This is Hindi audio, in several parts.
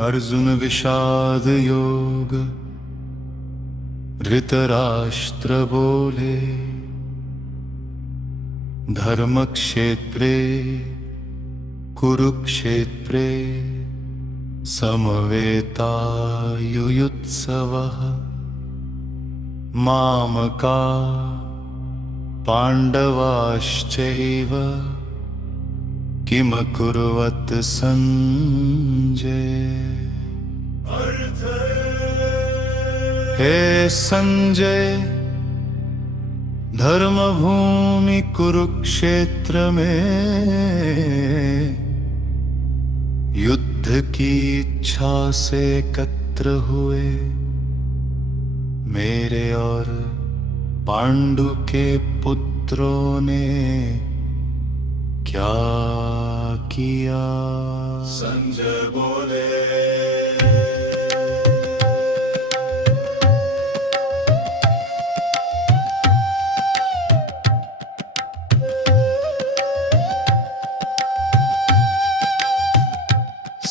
अर्जुन विषाद योग। धृतराष्ट्र बोले धर्म क्षेत्रे कुरुक्षेत्रे समवेतायुयुत्सवः। मामका पांडवाश्चैव किमकुर्वत संजय। हे संजय, धर्म भूमि कुरुक्षेत्र में युद्ध की इच्छा से एकत्र हुए मेरे और पांडु के पुत्रों ने क्या किया? संजय बोले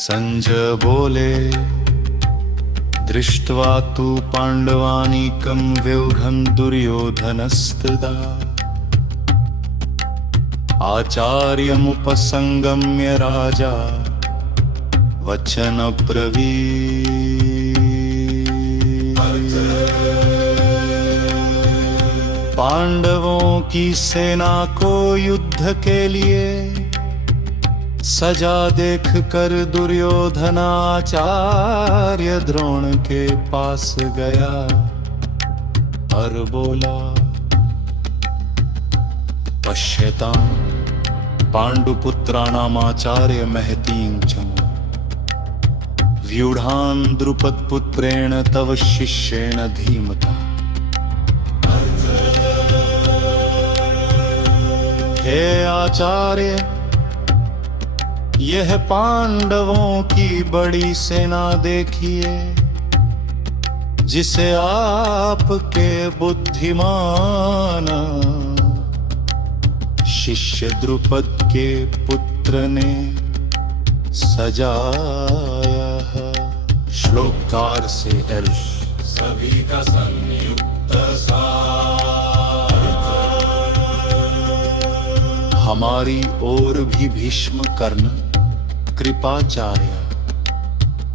संजय बोले दृष्ट्वा तु पांडवानीकं व्यूढं दुर्योधनस्तदा आचार्यमुपसंगम्य राजा वचन ब्रवीत्। पांडवों की सेना को युद्ध के लिए सजा देख कर दुर्योधन आचार्य द्रोण के पास गया और बोला पश्यतां पांडुपुत्राणामाचार्य महतीं चमु व्यूढान् द्रुपदपुत्रेण तव शिष्येण धीमता। हे आचार्य, यह पांडवों की बड़ी सेना देखिए जिसे आपके बुद्धिमान शिष्य द्रुपद के पुत्र ने सजाया है। श्लोककार से अर्थ सभी का संयुक्त सार। हमारी ओर भी भीष्म, कर्ण, कृपाचार्य,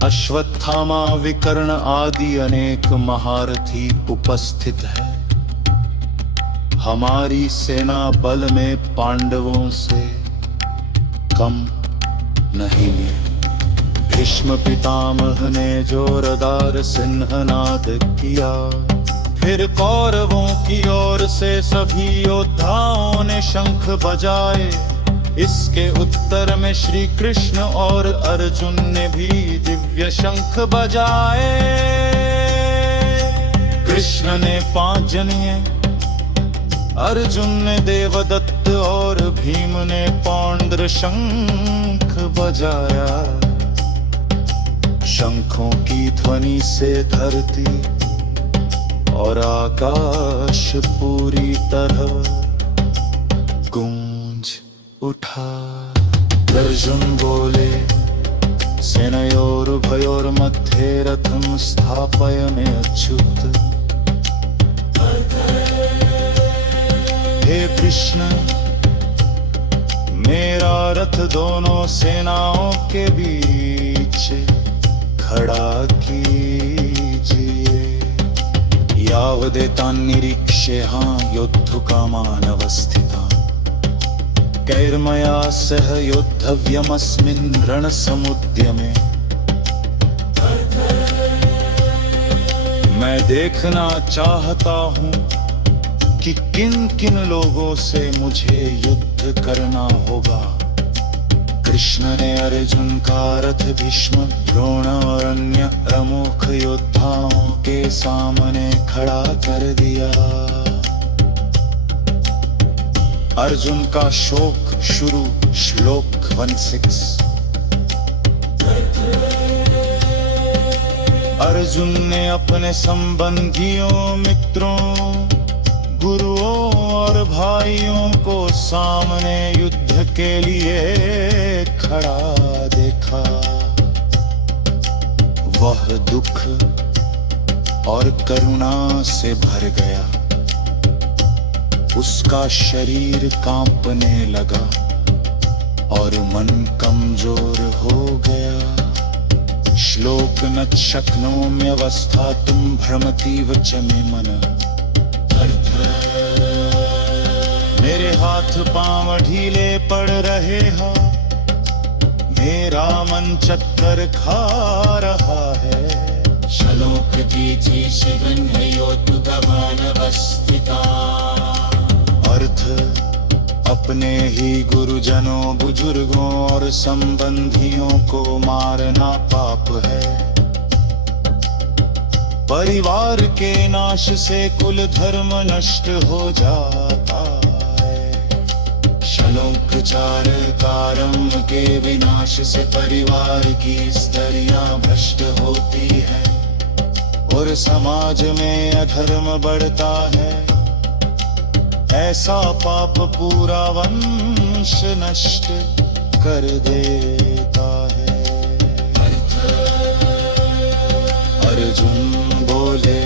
अश्वत्थामा, विकर्ण आदि अनेक महारथी उपस्थित है। हमारी सेना बल में पांडवों से कम नहीं है। भीष्म पितामह ने जोरदार सिंहनाद किया, फिर कौरवों की ओर से सभी योद्धाओं ने शंख बजाए। इसके उत्तर में श्री कृष्ण और अर्जुन ने भी दिव्य शंख बजाए। कृष्ण ने 5 जनिए, अर्जुन ने देवदत्त और भीम ने पौंड्र शंख बजाया। शंखों की ध्वनि से धरती और आकाश पूरी तरह गूंज उठा। अर्जुन बोले सेनयोरुभयोर मध्ये रथं स्थापयमे अच्युत। हे कृष्ण, मेरा रथ दोनों सेनाओं के बीच खड़ा कीजिए। यावदेतान् निरीक्ष्येऽहं योद्धुकामानवस्थितान् कैर्मया सह योद्धव्यमस्मिन् रणसमुद्यमे। मैं देखना चाहता हूँ कि किन किन लोगों से मुझे युद्ध करना होगा। कृष्ण ने अर्जुन का रथ भीष्म, द्रोण और अन्य प्रमुख योद्धाओं के सामने खड़ा कर दिया। अर्जुन का शोक शुरू। श्लोक 16। अर्जुन ने अपने संबंधियों, मित्रों, गुरुओं और भाइयों को सामने युद्ध के लिए खड़ा देखा। वह दुख और करुणा से भर गया। उसका शरीर कांपने लगा और मन कमजोर हो गया। श्लोक न शक्नोम्यवस्था तुम भ्रमतीव च मे मन। अर्थ मेरे हाथ पांव ढीले पड़ रहे हैं, मेरा मन चक्कर खा रहा है। श्लोक मानवस्थिता। अर्थ अपने ही गुरुजनों बुजुर्गों और संबंधियों को मारना पाप है। परिवार के नाश से कुल धर्म नष्ट हो जाता है। श्लोक 4 कारम के विनाश से परिवार की स्त्रियां भ्रष्ट होती है और समाज में अधर्म बढ़ता है। ऐसा पाप पूरा वंश नष्ट कर देता है। अर्जुन बोले,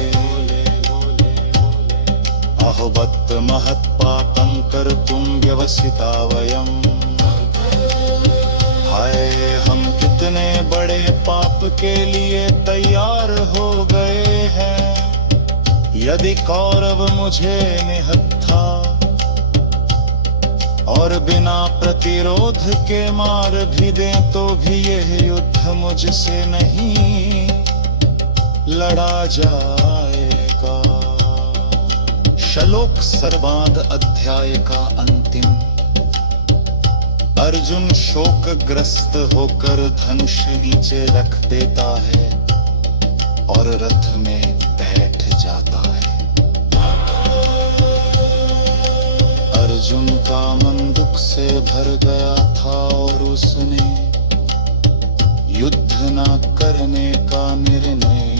अहोबत महत् पापं कर्तुं व्यवसिता वयम्। हाय हम कितने बड़े पाप के लिए तैयार हो गए हैं। यदि कौरव मुझे निहत्था और बिना प्रतिरोध के मार भी दें तो भी यह युद्ध मुझसे नहीं लड़ा जाएगा। श्लोक सर्वांग अध्याय का अंतिम। अर्जुन शोकग्रस्त होकर धनुष नीचे रख देता है और रथ में बैठ जाता है। अर्जुन का मन दुख से भर गया था और उसने युद्ध न करने का निर्णय